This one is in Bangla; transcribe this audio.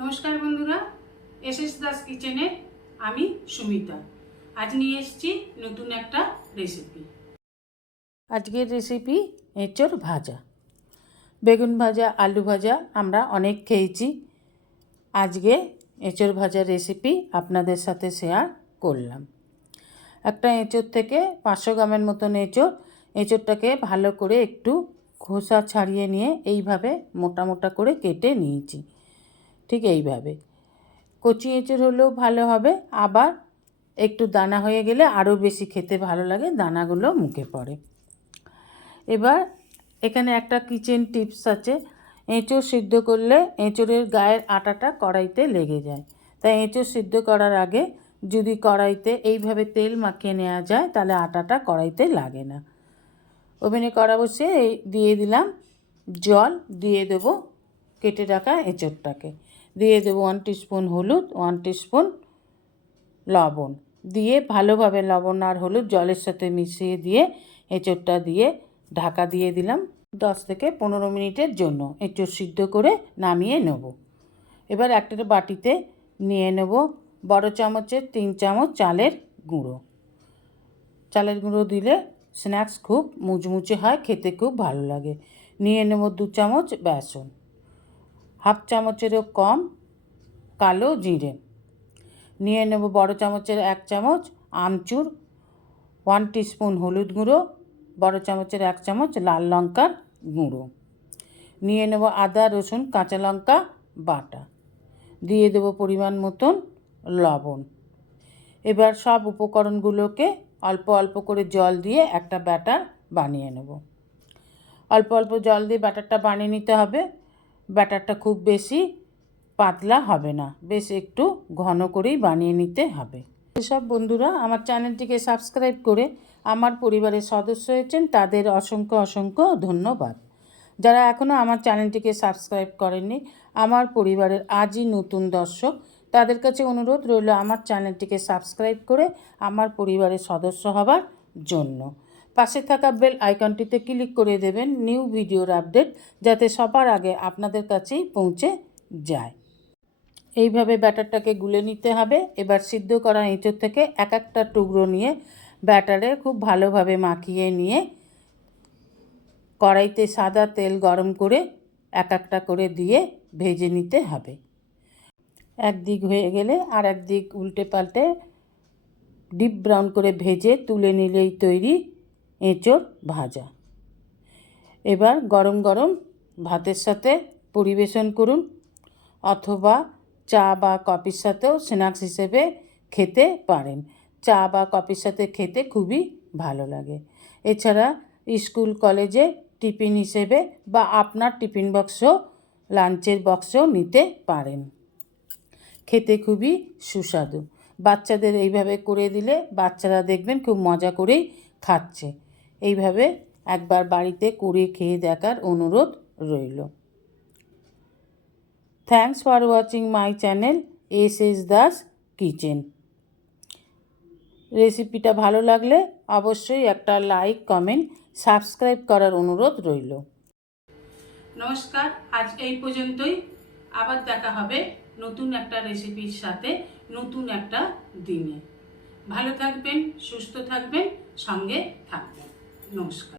নমস্কার বন্ধুরা এস এস দাস কিচেনে আমি সুমিতা। আজ নিয়ে এসেছি নতুন একটা রেসিপি আজকের রেসিপি এঁচড় ভাজা। বেগুন ভাজা, আলু ভাজা আমরা অনেক খেয়েছি। আজকে এঁচড় ভাজা রেসিপি আপনাদের সাথে শেয়ার করলাম। একটা এঁচড় থেকে পাঁচশো গ্রামের মতন এঁচড়, এঁচড়টাকে ভালো করে একটু খোসা ছাড়িয়ে নিয়ে এইভাবে মোটা মোটা করে কেটে নিয়েছি। ঠিক এইভাবে। কচি এঁচড় হলেও ভালো হবে, আবার একটু দানা হয়ে গেলে আরও বেশি খেতে ভালো লাগে, দানাগুলো মুখে পড়ে। এবার এখানে একটা কিচেন টিপস আছে, এঁচড় সিদ্ধ করলে এঁচড়ের গায়ের আটাটা কড়াইতে লেগে যায়। তাই এঁচড় সিদ্ধ করার আগে যদি কড়াইতে এইভাবে তেল মাখিয়ে নেওয়া যায়, তাহলে আটাটা কড়াইতে লাগে না। ওভেনে কড়া বসে এই দিয়ে দিলাম, জল দিয়ে দেবো কেটে রাখা এঁচড়টাকে। দিয়ে দেবো ওয়ান স্পুন হলুদ ওয়ান স্পুন লবণ। দিয়ে ভালোভাবে লবণ আর হলুদ জলের সাথে মিশিয়ে দিয়ে এঁচড়টা দিয়ে ঢাকা দিয়ে দিলাম দশ থেকে পনেরো মিনিটের জন্য। এঁচড় সিদ্ধ করে নামিয়ে নেব। এবার একটা বাটিতে নিয়ে নেব বড় চামচের তিন চামচ চালের গুঁড়ো। চালের গুঁড়ো দিলে স্ন্যাক্স খুব মুচমুচে হয়, খেতে খুব ভালো লাগে। নিয়ে নেব দু চামচ বেসন। হাফ চামচেরও কম কালো জিরে। নিয়ে নেব বড় চামচের এক চামচ আমচুর ওয়ান স্পুন হলুদ গুঁড়ো, বড় চামচের এক চামচ লাল লঙ্কার গুঁড়ো। নিয়ে নেব আদা, রসুন, কাঁচা লঙ্কা বাটা। দিয়ে দেব পরিমাণ মতন লবণ। এবার সব উপকরণগুলোকে অল্প অল্প করে জল দিয়ে একটা ব্যাটার বানিয়ে নেব। অল্প অল্প জল দিয়ে ব্যাটারটা বানিয়ে নিতে হবে। ব্যাটারটা খুব বেশি পাতলা হবে না। বেশ একটু ঘন করেই বানিয়ে নিতে হবে। যেসব বন্ধুরা, আমার চ্যানেলটিকে সাবস্ক্রাইব করে আমার পরিবারের সদস্য হয়েছেন, তাদের অসংখ্য অসংখ্য ধন্যবাদ। যারা এখনও আমার চ্যানেলটিকে সাবস্ক্রাইব করেননি, আমার পরিবারের আজই নতুন দর্শক, তাদের কাছে অনুরোধ রইল আমার চ্যানেলটিকে সাবস্ক্রাইব করে আমার পরিবারের সদস্য হবার জন্য। পাশে থাকা বেল আইকনটিতে ক্লিক করে দেবেন নিউ ভিডিওর আপডেট যাতে সবার আগে আপনাদের কাছেই পৌঁছে যায়। এইভাবে ব্যাটারটাকে গুলে নিতে হবে। এবার সিদ্ধ করা এঁচোর থেকে এক একটা টুকরো নিয়ে ব্যাটারে খুব ভালোভাবে মাখিয়ে নিয়ে কড়াইতে সাদা তেল গরম করে এক একটা করে দিয়ে ভেজে নিতে হবে। একদিক হয়ে গেলে আর একদিক উল্টে পাল্টে ডিপ ব্রাউন করে ভেজে তুলে নিলেই তৈরি এঁচোড় ভাজা। এবার গরম গরম ভাতের সাথে পরিবেশন করুন অথবা চা বা কফির সাথেও স্ন্যাক্স হিসেবে খেতে পারেন। চা বা কফির সাথে খেতে খুবই ভালো লাগে। এছাড়া স্কুল, কলেজে টিফিন হিসেবে বা আপনার টিফিন বক্সও, লাঞ্চের বক্সেও নিতে পারেন। খেতে খুবই সুস্বাদু। বাচ্চাদের এইভাবে করে দিলে বাচ্চারা দেখবেন খুব মজা করেই খাচ্ছে। এইভাবে একবার বাড়িতে করে খেয়ে দেখার অনুরোধ রইল। Thanks for watching my channel S S Das kitchen রেসিপিটা ভালো লাগলে অবশ্যই একটা লাইক কমেন্ট সাবস্ক্রাইব করার অনুরোধ রইল। নমস্কার, আজ এই পর্যন্তই। আবার দেখা হবে নতুন একটা রেসিপির সাথে, নতুন একটা দিনে। ভালো থাকবেন, সুস্থ থাকবেন, সঙ্গে থাকবেন। নমস্কার।